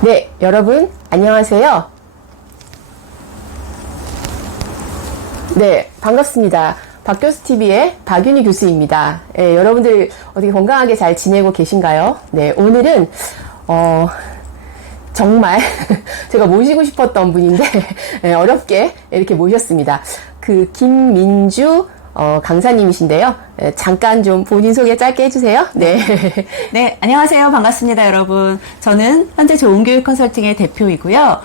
네, 여러분 안녕하세요. 네, 반갑습니다. 박교수TV의 박윤희 교수입니다. 네, 여러분들 어떻게 건강하게 잘 지내고 계신가요? 네, 오늘은 정말 제가 모시고 싶었던 분인데 어렵게 이렇게 모셨습니다. 그 김민주 강사님이신데요. 잠깐 좀 본인 소개 짧게 해주세요. 네. 네, 안녕하세요. 반갑습니다, 여러분. 저는 현재 좋은교육 컨설팅의 대표이고요.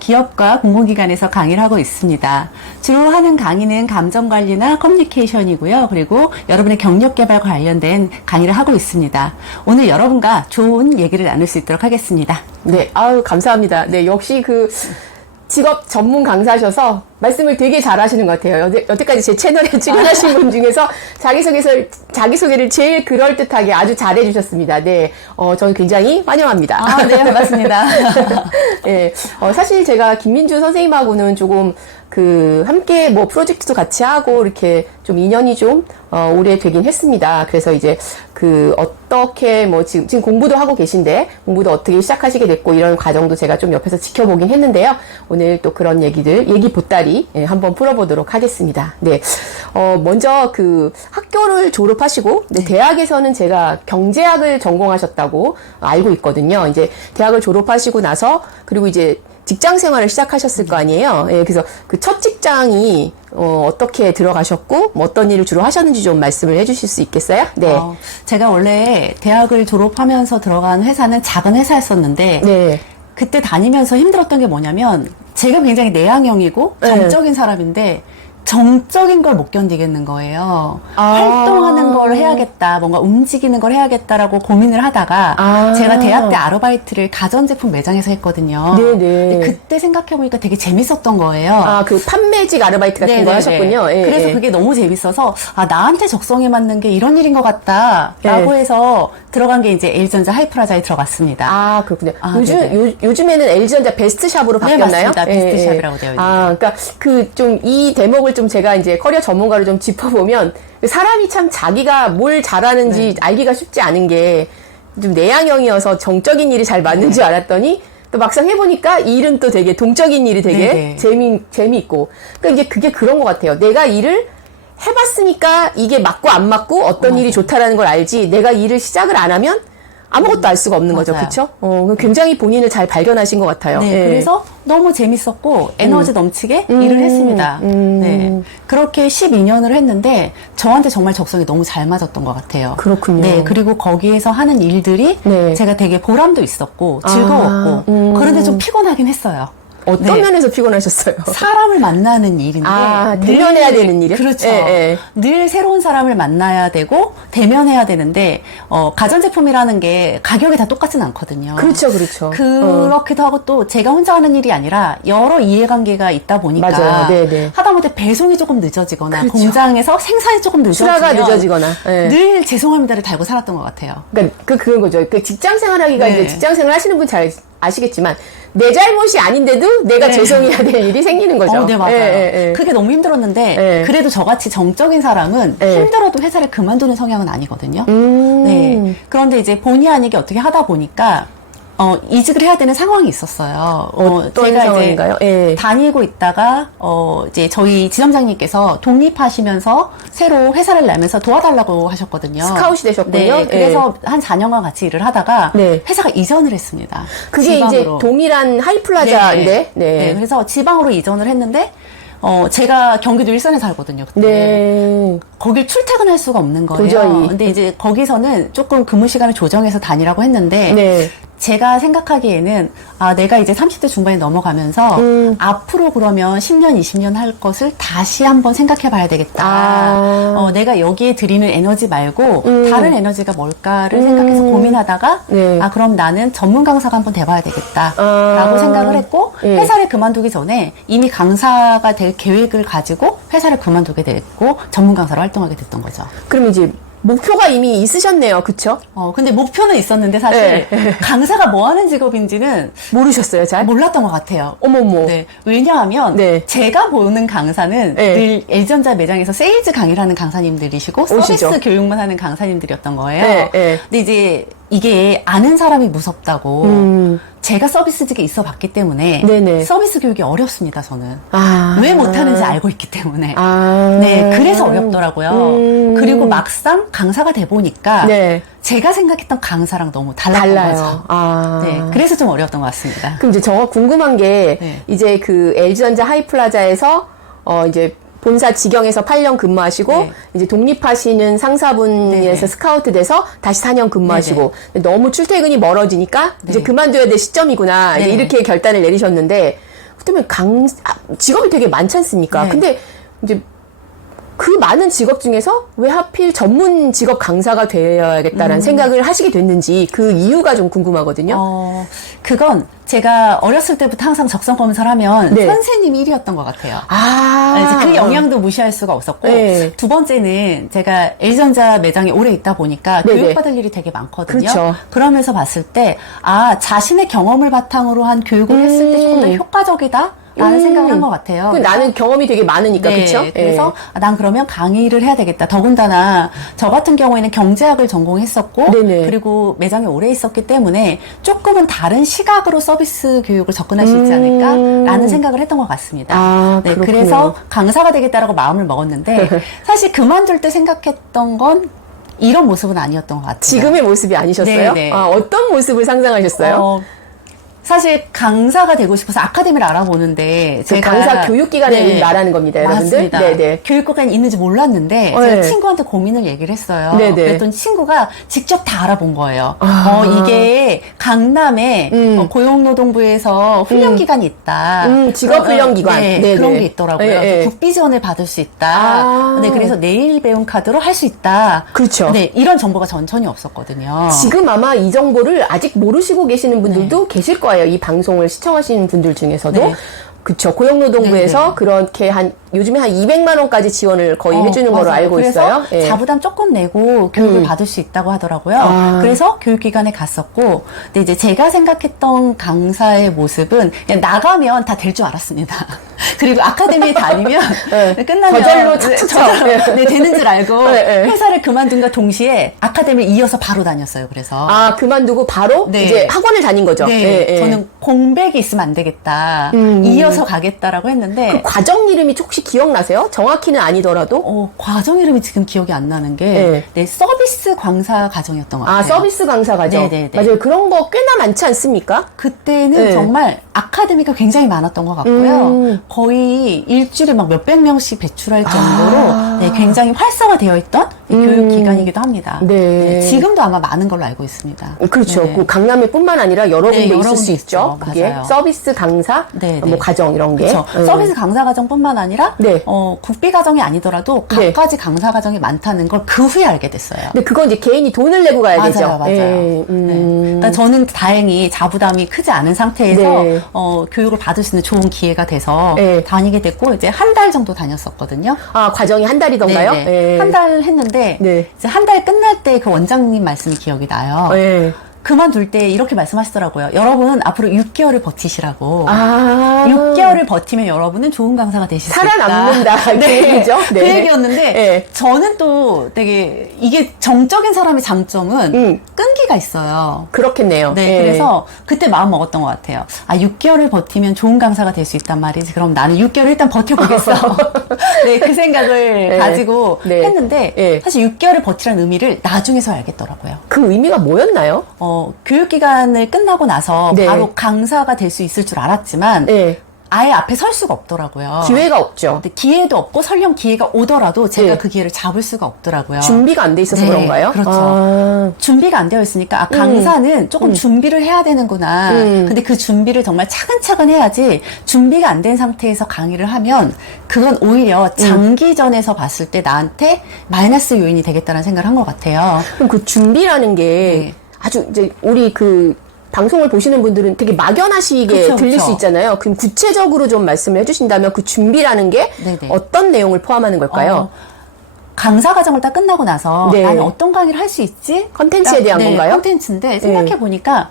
기업과 공공기관에서 강의를 하고 있습니다. 주로 하는 강의는 감정관리나 커뮤니케이션이고요. 그리고 여러분의 경력개발 관련된 강의를 하고 있습니다. 오늘 여러분과 좋은 얘기를 나눌 수 있도록 하겠습니다. 네, 아유, 감사합니다. 네, 역시 직업 전문 강사셔서 말씀을 되게 잘하시는 것 같아요. 여태까지 제 채널에 출연하신 분 중에서 자기소개를 제일 그럴듯하게 아주 잘해주셨습니다. 네, 저는 굉장히 환영합니다. 네, 반갑습니다. 네, 사실 제가 김민주 선생님하고는 조금 함께 프로젝트도 같이 하고 이렇게 좀 인연이 좀 오래되긴 했습니다. 그래서 이제 어떻게 지금 공부도 하고 계신데 공부도 어떻게 시작하시게 됐고 이런 과정도 제가 좀 옆에서 지켜보긴 했는데요. 오늘 또 그런 얘기 보따리 한번 풀어보도록 하겠습니다. 네. 먼저 학교를 졸업하시고 네, 대학에서는 제가 경제학을 전공하셨다고 알고 있거든요. 이제 대학을 졸업하시고 나서 그리고 이제 직장 생활을 시작하셨을 거 아니에요. 예, 그래서 첫 직장이 어떻게 들어가셨고 어떤 일을 주로 하셨는지 좀 말씀을 해주실 수 있겠어요? 네. 제가 원래 대학을 졸업하면서 들어간 회사는 작은 회사였었는데 네. 그때 다니면서 힘들었던 게 뭐냐면 제가 굉장히 내향형이고 정적인 사람인데 정적인 걸 못 견디겠는 거예요. 활동하는 걸 해야겠다, 뭔가 움직이는 걸 해야겠다라고 고민을 하다가 제가 대학 때 아르바이트를 가전제품 매장에서 했거든요. 네네. 그때 생각해보니까 되게 재밌었던 거예요. 판매직 아르바이트 같은 거 하셨군요. 예, 그래서 그게 너무 재밌어서 나한테 적성에 맞는 게 이런 일인 것 같다라고 해서 들어간 게 이제 LG전자 하이프라자에 들어갔습니다. 그렇군요. 요즘에는 LG전자 베스트샵으로 바뀌었나요? 네, 맞습니다. 베스트샵이라고 되어 있네요. 그러니까 이 대목을 좀 제가 이제 커리어 전문가로 좀 짚어보면 사람이 참 자기가 뭘 잘하는지 알기가 쉽지 않은 게 좀 내향형이어서 정적인 일이 잘 맞는 줄 알았더니 또 막상 해보니까 일은 또 되게 동적인 일이 되게 재미있고. 그러니까 이제 그게 그런 것 같아요. 내가 일을 해봤으니까 이게 맞고 안 맞고 어떤 일이 좋다라는 걸 알지 내가 일을 시작을 안 하면 아무것도 알 수가 없는 거죠. 그렇죠? 굉장히 본인을 잘 발견하신 것 같아요. 네, 그래서 너무 재밌었고 에너지 넘치게 일을 했습니다. 네, 그렇게 12년을 했는데 저한테 정말 적성이 너무 잘 맞았던 것 같아요. 그렇군요. 네, 그리고 거기에서 하는 일들이 제가 되게 보람도 있었고 즐거웠고 그런데 좀 피곤하긴 했어요. 어떤 면에서 피곤하셨어요? 사람을 만나는 일인데 대면해야 되는 일이요? 그렇죠. 늘 새로운 사람을 만나야 되고 대면해야 되는데 가전제품이라는 게 가격이 다 똑같진 않거든요. 그렇죠, 그렇죠. 그렇기도 하고 또 제가 혼자 하는 일이 아니라 여러 이해관계가 있다 보니까 맞아요. 네네. 하다못해 배송이 조금 늦어지거나 그렇죠. 공장에서 생산이 조금 늦어지면 출하가 늦어지거나 늘 죄송합니다를 달고 살았던 것 같아요. 그러니까 그런 거죠. 직장 생활하기가 이제 직장 생활 하시는 분 잘 아시겠지만 내 잘못이 아닌데도 내가 죄송해야 될 일이 생기는 거죠. 네, 맞아요. 그게 너무 힘들었는데 그래도 저같이 정적인 사람은 힘들어도 회사를 그만두는 성향은 아니거든요. 네. 그런데 이제 본의 아니게 어떻게 하다 보니까 이직을 해야 되는 상황이 있었어요. 제가 상황인가요? 이제 다니고 있다가 이제 저희 지점장님께서 독립하시면서 새로 회사를 내면서 도와달라고 하셨거든요. 스카웃이 되셨군요. 네, 그래서 한 4년간 같이 일을 하다가 회사가 이전을 했습니다. 그게 지방으로. 이제 동일한 하이플라자인데. 네, 그래서 지방으로 이전을 했는데 제가 경기도 일산에 살거든요. 그때. 네. 거길 출퇴근할 수가 없는 거예요. 도저히. 근데 이제 거기서는 조금 근무 시간을 조정해서 다니라고 했는데 제가 생각하기에는 내가 이제 30대 중반에 넘어가면서 앞으로 그러면 10년, 20년 할 것을 다시 한번 생각해 봐야 되겠다. 내가 여기에 들이는 에너지 말고 다른 에너지가 뭘까를 생각해서 고민하다가 그럼 나는 전문 강사가 한번 돼봐야 되겠다 라고 생각을 했고 회사를 그만두기 전에 이미 강사가 될 계획을 가지고 회사를 그만두게 됐고 전문 강사로 활동하게 됐던 거죠. 그럼 이제 목표가 이미 있으셨네요. 그쵸? 근데 목표는 있었는데 사실 강사가 뭐 하는 직업인지는 모르셨어요, 잘? 몰랐던 것 같아요. 어머머. 네. 왜냐하면 제가 보는 강사는 늘 LG전자 매장에서 세일즈 강의를 하는 강사님들이시고 오시죠. 서비스 교육만 하는 강사님들이었던 거예요. 근데 이제 이게 아는 사람이 무섭다고 제가 서비스직에 있어 봤기 때문에 네네. 서비스 교육이 어렵습니다, 저는. 아. 왜 못하는지 알고 있기 때문에. 아. 네, 그래서 어렵더라고요. 그리고 막상 강사가 돼 보니까 네. 제가 생각했던 강사랑 너무 달랐던 달라요. 거죠. 아. 네, 그래서 좀 어려웠던 것 같습니다. 그럼 이제 저 궁금한 게 네. 이제 그 LG전자 하이플라자에서 이제 본사 직영에서 8년 근무하시고 네. 이제 독립하시는 상사분에서 네네. 스카우트 돼서 다시 4년 근무하시고 너무 출퇴근이 멀어지니까 네. 이제 그만둬야 될 시점이구나 이제 네. 이렇게 결단을 내리셨는데 그때면 직업이 되게 많지 않습니까? 네. 근데 이제 그 많은 직업 중에서 왜 하필 전문 직업 강사가 되어야겠다라는 생각을 하시게 됐는지 그 이유가 좀 궁금하거든요. 그건 제가 어렸을 때부터 항상 적성 검사를 하면 네. 선생님이 1위였던 것 같아요. 아, 이제 그 영향도 무시할 수가 없었고 네. 두 번째는 제가 LG전자 매장에 오래 있다 보니까 네네. 교육받을 일이 되게 많거든요. 그렇죠. 그러면서 봤을 때 자신의 경험을 바탕으로 한 교육을 했을 때 조금 더 효과적이다? 라는 생각을 한 것 같아요. 나는 경험이 되게 많으니까, 네, 그쵸? 그래서 난 그러면 강의를 해야 되겠다. 더군다나 저 같은 경우에는 경제학을 전공했었고 네네. 그리고 매장에 오래 있었기 때문에 조금은 다른 시각으로 서비스 교육을 접근할 수 있지 않을까라는 생각을 했던 것 같습니다. 아, 네, 그렇군요. 그래서 강사가 되겠다라고 마음을 먹었는데 사실 그만둘 때 생각했던 건 이런 모습은 아니었던 것 같아요. 지금의 모습이 아니셨어요? 네네. 어떤 모습을 상상하셨어요? 사실 강사가 되고 싶어서 아카데미를 알아보는데 제가 강사 교육기관을 말하는 겁니다, 여러분들. 맞습니다. 네네. 교육기관이 있는지 몰랐는데 제가 네. 친구한테 고민을 얘기를 했어요. 네네. 그랬더니 친구가 직접 다 알아본 거예요. 이게 강남에 고용노동부에서 훈련기관이 있다. 직업훈련기관. 네, 네네. 그런 게 있더라고요. 네. 국비 지원을 받을 수 있다. 네, 그래서 내일 배움 카드로 할 수 있다. 그렇죠. 네, 이런 정보가 전혀 없었거든요. 지금 아마 이 정보를 아직 모르시고 계시는 분들도 계실 거예요. 이 방송을 시청하시는 분들 중에서도. 네. 그쵸. 고용노동부에서 네네. 그렇게 요즘에 한 200만 원까지 지원을 거의 해주는 거로 맞아요. 알고 그래서 있어요. 예. 자부담 조금 내고 교육을 받을 수 있다고 하더라고요. 그래서 교육기관에 갔었고, 근데 이제 제가 생각했던 강사의 모습은 그냥 나가면 다 될 줄 알았습니다. 그리고 아카데미에 다니면 끝나면 저절로 착착착. 네, 되는 줄 알고 네. 회사를 그만둔과 동시에 아카데미를 이어서 바로 다녔어요. 그래서 그만두고 바로 네. 이제 학원을 다닌 거죠. 네, 예, 예. 저는 공백이 있으면 안 되겠다. 이어서 가겠다라고 했는데 그 과정 이름이 혹시 기억나세요? 정확히는 아니더라도? 과정 이름이 지금 기억이 안 나는 게, 서비스 강사 과정이었던 것 같아요. 서비스 강사 과정. 네네네. 맞아요. 그런 거 꽤나 많지 않습니까? 그때는 네. 정말 아카데미가 굉장히 많았던 것 같고요. 거의 일주일에 막 몇백 명씩 배출할 정도로 네, 굉장히 활성화되어 있던 교육기관이기도 합니다. 네. 지금도 아마 많은 걸로 알고 있습니다. 그렇죠. 네. 그 강남에뿐만 아니라 여러 군데 네, 여러 있을 수 군데 있죠. 있죠. 그게 맞아요. 서비스 강사, 네, 뭐 네. 과정 이런 게. 그렇죠. 서비스 강사 과정뿐만 아니라 네. 국비 과정이 아니더라도 네. 갖가지 강사 과정이 많다는 걸 그 후에 알게 됐어요. 근데 그건 이제 개인이 돈을 내고 가야 되죠. 맞아요. 예, 네. 그러니까 저는 다행히 자부담이 크지 않은 상태에서 네. 교육을 받을 수 있는 좋은 기회가 돼서 네. 다니게 됐고 이제 한 달 정도 다녔었거든요. 과정이 한 달이던가요? 네네. 예. 한 달 했는데 네. 이제 한 달 끝날 때 그 원장님 말씀이 기억이 나요. 예. 그만둘 때 이렇게 말씀하시더라고요. 여러분 앞으로 6개월을 버티시라고. 6개월 6개월을 버티면 여러분은 좋은 강사가 되실 수 있다. 살아남는다. 그 얘기죠? 그 네. 얘기였는데 네. 저는 또 되게 이게 정적인 사람의 장점은 끈기가 있어요. 그렇겠네요. 네, 예. 그래서 그때 마음 먹었던 것 같아요. 6개월을 버티면 좋은 강사가 될 수 있단 말이지. 그럼 나는 6개월 일단 버텨보겠어. 네, 그 생각을 네. 가지고 네. 했는데 네. 사실 6개월을 버티라는 의미를 나중에서 알겠더라고요. 그 의미가 뭐였나요? 교육기간을 끝나고 나서 네. 바로 강사가 될 수 있을 줄 알았지만 네. 아예 앞에 설 수가 없더라고요. 기회가 없죠. 근데 기회도 없고 설령 기회가 오더라도 제가 네. 그 기회를 잡을 수가 없더라고요. 준비가 안 돼 있어서 네, 그런가요? 그렇죠. 준비가 안 되어 있으니까 강사는 조금 준비를 해야 되는구나. 근데 그 준비를 정말 차근차근 해야지 준비가 안 된 상태에서 강의를 하면 그건 오히려 장기전에서 봤을 때 나한테 마이너스 요인이 되겠다는 생각을 한 것 같아요. 그럼 그 준비라는 게 네. 아주 이제 우리 그 방송을 보시는 분들은 되게 막연하시게 그쵸, 들릴 그쵸. 수 있잖아요. 그럼 구체적으로 좀 말씀을 해주신다면 그 준비라는 게 네네. 어떤 내용을 포함하는 걸까요? 강사 과정을 딱 끝나고 나서 네. 나는 어떤 강의를 할 수 있지? 컨텐츠에 대한 건가요? 컨텐츠인데 생각해 보니까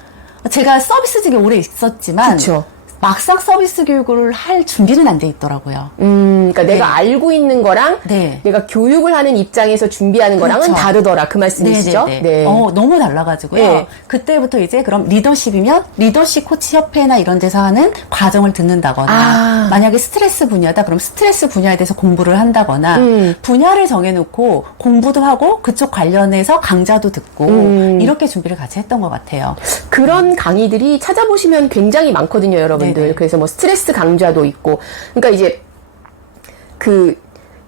제가 서비스직에 오래 있었지만 그쵸. 막상 서비스 교육을 할 준비는 안 돼 있더라고요. 그러니까 네. 내가 알고 있는 거랑 네. 내가 교육을 하는 입장에서 준비하는 거랑은 그렇죠. 다르더라. 그 말씀이시죠? 네네네. 네. 너무 달라가지고요. 네. 그때부터 이제 그럼 리더십이면 리더십 코치 협회나 이런 데서 하는 과정을 듣는다거나 만약에 스트레스 분야다 그럼 스트레스 분야에 대해서 공부를 한다거나 분야를 정해놓고 공부도 하고 그쪽 관련해서 강좌도 듣고 이렇게 준비를 같이 했던 것 같아요. 그런 강의들이 찾아보시면 굉장히 많거든요, 여러분들. 네네. 그래서 뭐 스트레스 강좌도 있고. 그러니까 이제 그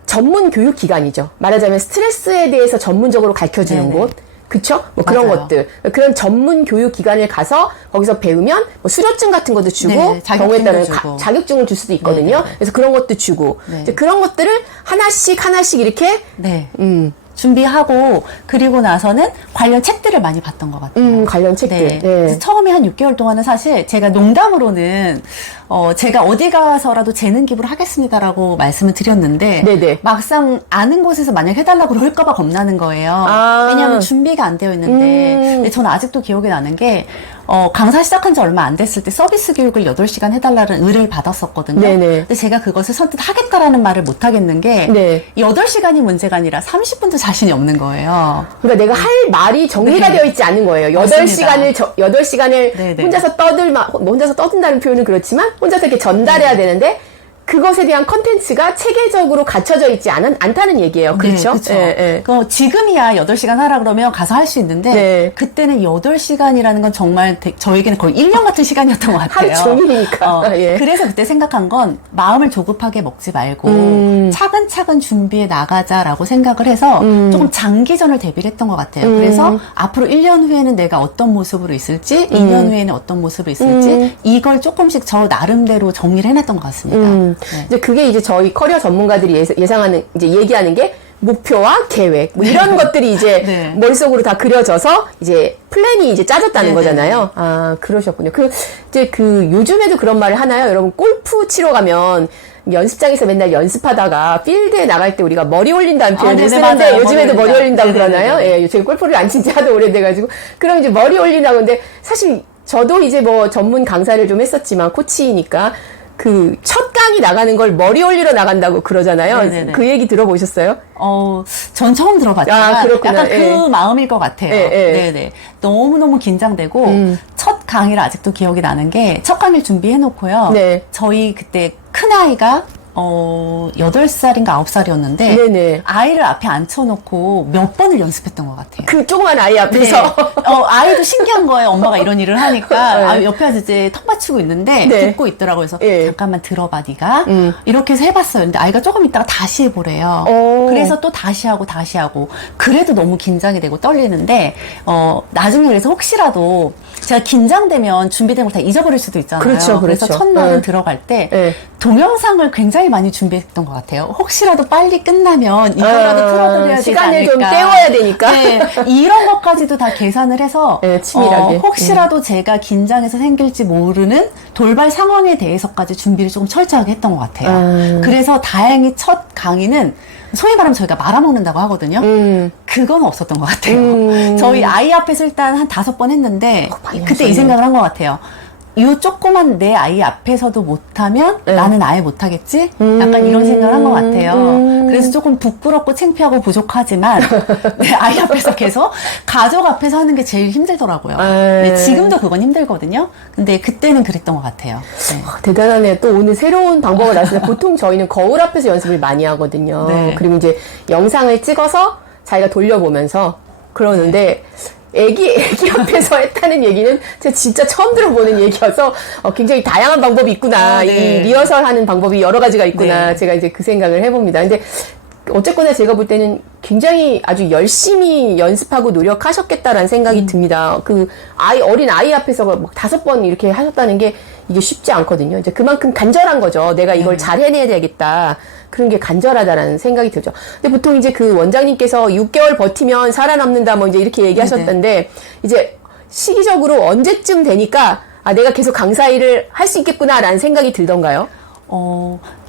전문 교육 기관이죠. 말하자면 스트레스에 대해서 전문적으로 가르쳐 주는 네네. 곳. 그쵸? 뭐 그런 맞아요. 것들. 그런 전문 교육 기관을 가서 거기서 배우면 뭐 수료증 같은 것도 주고 네, 경우에 따라 자격증도 주고. 자격증을 줄 수도 있거든요. 네네. 그래서 그런 것도 주고. 네. 이제 그런 것들을 하나씩 이렇게 네. 준비하고 그리고 나서는 관련 책들을 많이 봤던 것 같아요. 관련 책들. 네. 네. 그래서 처음에 한 6개월 동안은 사실 제가 농담으로는 제가 어디 가서라도 재능 기부를 하겠습니다라고 말씀을 드렸는데 네네. 막상 아는 곳에서 만약 해달라고 그럴까봐 겁나는 거예요. 왜냐하면 준비가 안 되어 있는데 근데 저는 아직도 기억이 나는 게 강사 시작한 지 얼마 안 됐을 때 서비스 교육을 8시간 해달라는 의뢰를 받았었거든요. 네네. 근데 제가 그것을 선뜻 하겠다라는 말을 못 하겠는 게 네. 8시간이 문제가 아니라 30분도 자신이 없는 거예요. 그러니까 내가 할 말이 정리가 네. 되어 있지 않은 거예요. 맞습니다. 8시간을 네네. 혼자서 혼자서 떠든다는 표현은 그렇지만 혼자서 이렇게 전달해야 되는데 그것에 대한 컨텐츠가 체계적으로 갖춰져 있지 않다는 얘기예요. 그렇죠? 네, 그렇죠. 예. 지금이야 8시간 하라 그러면 가서 할 수 있는데 네. 그때는 8시간이라는 건 정말 저에게는 거의 1년 같은 시간이었던 것 같아요. 하루 종일이니까. 예. 그래서 그때 생각한 건 마음을 조급하게 먹지 말고 차근차근 준비해 나가자라고 생각을 해서 조금 장기전을 대비를 했던 것 같아요. 그래서 앞으로 1년 후에는 내가 어떤 모습으로 있을지 2년 후에는 어떤 모습으로 있을지 이걸 조금씩 저 나름대로 정리를 해놨던 것 같습니다. 네. 이제 그게 이제 저희 커리어 전문가들이 예상하는, 이제 얘기하는 게 목표와 계획, 뭐 이런 것들이 이제 네. 머릿속으로 다 그려져서 이제 플랜이 이제 짜졌다는 네네. 거잖아요. 아, 그러셨군요. 이제 요즘에도 그런 말을 하나요? 여러분, 골프 치러 가면 연습장에서 맨날 연습하다가 필드에 나갈 때 우리가 머리 올린다는 표현을 네네, 쓰는데 맞아요. 요즘에도 머리 올린다고 네네네네. 그러나요? 예, 제가 골프를 안 친 지 하도 오래돼가지고. 그럼 이제 머리 올린다고 근데 사실 저도 이제 뭐 전문 강사를 좀 했었지만 코치이니까 첫 강의 나가는 걸 머리 올리러 나간다고 그러잖아요. 네네네. 그 얘기 들어보셨어요? 전 처음 들어봤지만 아, 그렇구나. 약간 예. 그 마음일 것 같아요. 예, 예. 네네. 너무너무 긴장되고 첫 강의를 아직도 기억이 나는 게 첫 강의를 준비해놓고요. 네. 저희 그때 큰아이가 8살인가 9살이었는데 네네. 아이를 앞에 앉혀놓고 몇 번을 연습했던 것 같아요. 그 조그만 아이 앞에서. 아이도 신기한 거예요. 엄마가 이런 일을 하니까. 네. 옆에 이제 턱 맞추고 있는데 네. 듣고 있더라고요. 그래서 예. 잠깐만 들어봐 네가. 이렇게 해서 해봤어요. 근데 아이가 조금 있다가 다시 해보래요. 오. 그래서 또 다시 하고 그래도 너무 긴장이 되고 떨리는데 나중에 그래서 혹시라도 제가 긴장되면 준비된 걸 다 잊어버릴 수도 있잖아요. 그렇죠, 그래서 그렇죠. 첫날은 네. 들어갈 때 네. 동영상을 굉장히 많이 준비했던 것 같아요. 혹시라도 빨리 끝나면 이거라도 풀어드려야 되지 시간을 않을까. 좀 때워야 되니까. 네, 이런 것까지도 다 계산을 해서 네, 치밀하게. 혹시라도 제가 긴장해서 생길지 모르는 돌발 상황에 대해서까지 준비를 조금 철저하게 했던 것 같아요. 그래서 다행히 첫 강의는 소위 말하면 저희가 말아먹는다고 하거든요. 그건 없었던 것 같아요. 저희 아이 앞에서 일단 한 5번 했는데 많이 그때 이 하셨네. 생각을 한 것 같아요. 이 조그만 내 아이 앞에서도 못하면 네. 나는 아예 못하겠지? 약간 이런 생각을 한 것 같아요. 그래서 조금 부끄럽고 창피하고 부족하지만 내 아이 앞에서 계속 가족 앞에서 하는 게 제일 힘들더라고요. 네, 지금도 그건 힘들거든요. 근데 그때는 그랬던 것 같아요. 네. 대단하네요. 또 오늘 새로운 방법을 알았습니다. 보통 저희는 거울 앞에서 연습을 많이 하거든요. 네. 그리고 이제 영상을 찍어서 자기가 돌려보면서 그러는데 애기 앞에서 했다는 얘기는 제가 진짜 처음 들어보는 얘기여서 굉장히 다양한 방법이 있구나. 네. 이 리허설 하는 방법이 여러 가지가 있구나. 네. 제가 이제 그 생각을 해봅니다. 근데 어쨌거나 제가 볼 때는 굉장히 아주 열심히 연습하고 노력하셨겠다라는 생각이 듭니다. 어린 아이 앞에서 막 5번 이렇게 하셨다는 게 이게 쉽지 않거든요. 이제 그만큼 간절한 거죠. 내가 이걸 잘 해내야 되겠다. 그런 게 간절하다라는 생각이 들죠. 근데 보통 이제 그 원장님께서 6개월 버티면 살아남는다 뭐 이제 이렇게 얘기하셨던데 이제 시기적으로 언제쯤 되니까 내가 계속 강사 일을 할 수 있겠구나라는 생각이 들던가요?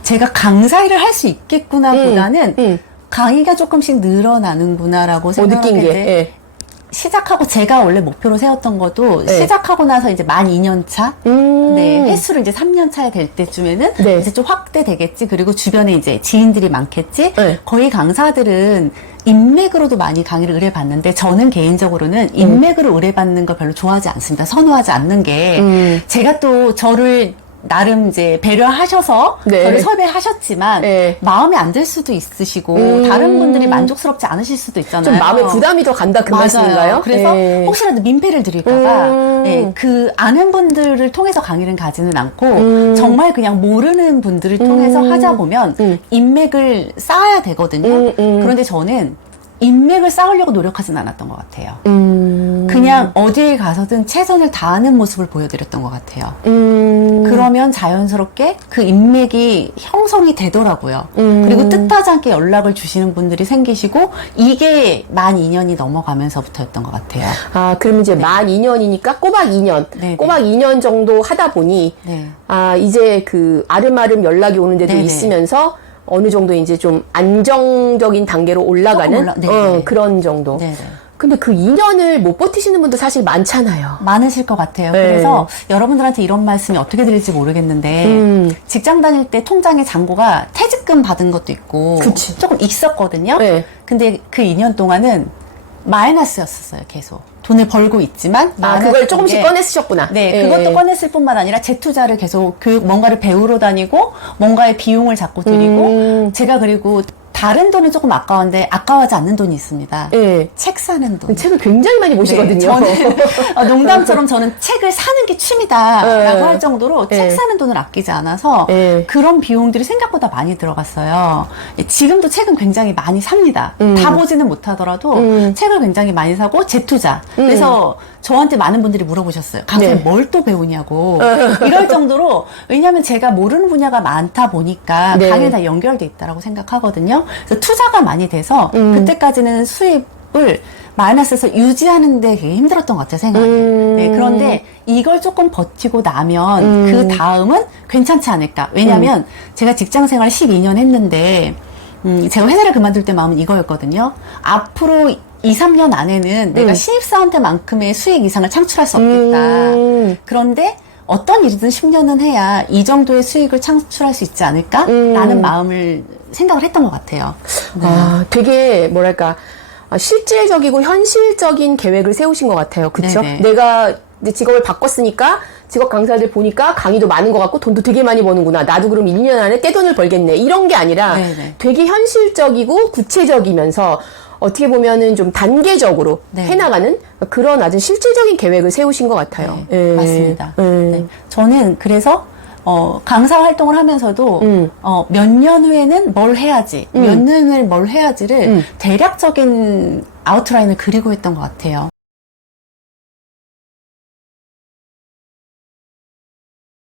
제가 강사 일을 할 수 있겠구나 보다는 강의가 조금씩 늘어나는구나라고 생각하게 느낀 게. 돼. 예. 시작하고 제가 원래 목표로 세웠던 것도 네. 시작하고 나서 이제 만 2년 차 네, 횟수로 이제 3년 차에 될 때쯤에는 네. 이제 좀 확대되겠지. 그리고 주변에 이제 지인들이 많겠지. 네. 거의 강사들은 인맥으로도 많이 강의를 의뢰받는데 저는 개인적으로는 인맥으로 의뢰받는 걸 별로 좋아하지 않습니다. 선호하지 않는 게 제가 또 저를 나름 이제 배려하셔서 네. 저를 섭외하셨지만 네. 마음에 안 들 수도 있으시고 다른 분들이 만족스럽지 않으실 수도 있잖아요. 좀 마음에 부담이 더 간다 그 맞아요. 말씀인가요? 그래서 예. 혹시라도 민폐를 드릴까봐 그 아는 분들을 통해서 강의를 가지는 않고 정말 그냥 모르는 분들을 통해서 하자 보면 인맥을 쌓아야 되거든요. 그런데 저는 인맥을 쌓으려고 노력하진 않았던 것 같아요. 그냥 어디에 가서든 최선을 다하는 모습을 보여드렸던 것 같아요. 그러면 자연스럽게 그 인맥이 형성이 되더라고요. 그리고 뜻하지 않게 연락을 주시는 분들이 생기시고 이게 만 2년이 넘어가면서부터였던 것 같아요. 아, 그럼 이제 만 2년이니까 꼬박 2년. 네네. 꼬박 2년 정도 하다 보니, 네. 아, 이제 그 아름아름 연락이 오는 데도 네네. 있으면서 어느 정도 이제 좀 안정적인 단계로 올라가는 네네. 그런 정도. 네네. 근데 그 2년을 못 버티시는 분도 사실 많잖아요. 많으실 것 같아요. 네. 그래서 여러분들한테 이런 말씀이 어떻게 드릴지 모르겠는데 직장 다닐 때 통장에 잔고가 퇴직금 받은 것도 있고 그치. 조금 있었거든요. 네. 근데 그 2년 동안은 마이너스였었어요. 계속. 돈을 벌고 있지만 아, 그걸 조금씩 꺼내 쓰셨구나. 네, 예. 그것도 꺼냈을 뿐만 아니라 재투자를 계속 뭔가를 배우러 다니고 뭔가의 비용을 자꾸 드리고 제가 그리고 다른 돈은 조금 아까운데 아까워하지 않는 돈이 있습니다. 예. 책 사는 돈. 책을 굉장히 많이 보시거든요. 네, 저는 농담처럼 저는 책을 사는 게 취미다라고 네. 할 정도로 네. 책 사는 돈을 아끼지 않아서 네. 그런 비용들이 생각보다 많이 들어갔어요. 지금도 책은 굉장히 많이 삽니다. 다 보지는 못하더라도 책을 굉장히 많이 사고 재투자. 그래서 저한테 많은 분들이 물어보셨어요. 강사님 네. 뭘 또 배우냐고. 이럴 정도로 왜냐하면 제가 모르는 분야가 많다 보니까 네. 강의에 다 연결돼 있다라고 생각하거든요. 그래서 투자가 많이 돼서 그때까지는 수입을 마이너스에서 유지하는 데 되게 힘들었던 것 같아요, 생각이. 네, 그런데 이걸 조금 버티고 나면 그 다음은 괜찮지 않을까. 왜냐하면 제가 직장 생활을 12년 했는데 제가 회사를 그만둘 때 마음은 이거였거든요. 앞으로 2, 3년 안에는 내가 신입사원때만큼의 수익 이상을 창출할 수 없겠다. 그런데 어떤 일이든 10년은 해야 이 정도의 수익을 창출할 수 있지 않을까? 라는 마음을 생각을 했던 것 같아요. 네. 아, 되게 뭐랄까 실질적이고 현실적인 계획을 세우신 것 같아요. 그렇죠? 네네. 내가 이제 직업을 바꿨으니까 직업 강사들 보니까 강의도 많은 것 같고 돈도 되게 많이 버는구나. 나도 그럼 1년 안에 떼돈을 벌겠네. 이런 게 아니라 네네. 되게 현실적이고 구체적이면서 어떻게 보면은 좀 단계적으로 네. 해나가는 그런 아주 실질적인 계획을 세우신 것 같아요. 네, 예. 맞습니다. 예. 네. 저는 그래서 강사 활동을 하면서도 몇 년 후에는 뭘 해야지, 몇 년 후에는 뭘 해야지를 대략적인 아웃라인을 그리고 했던 것 같아요.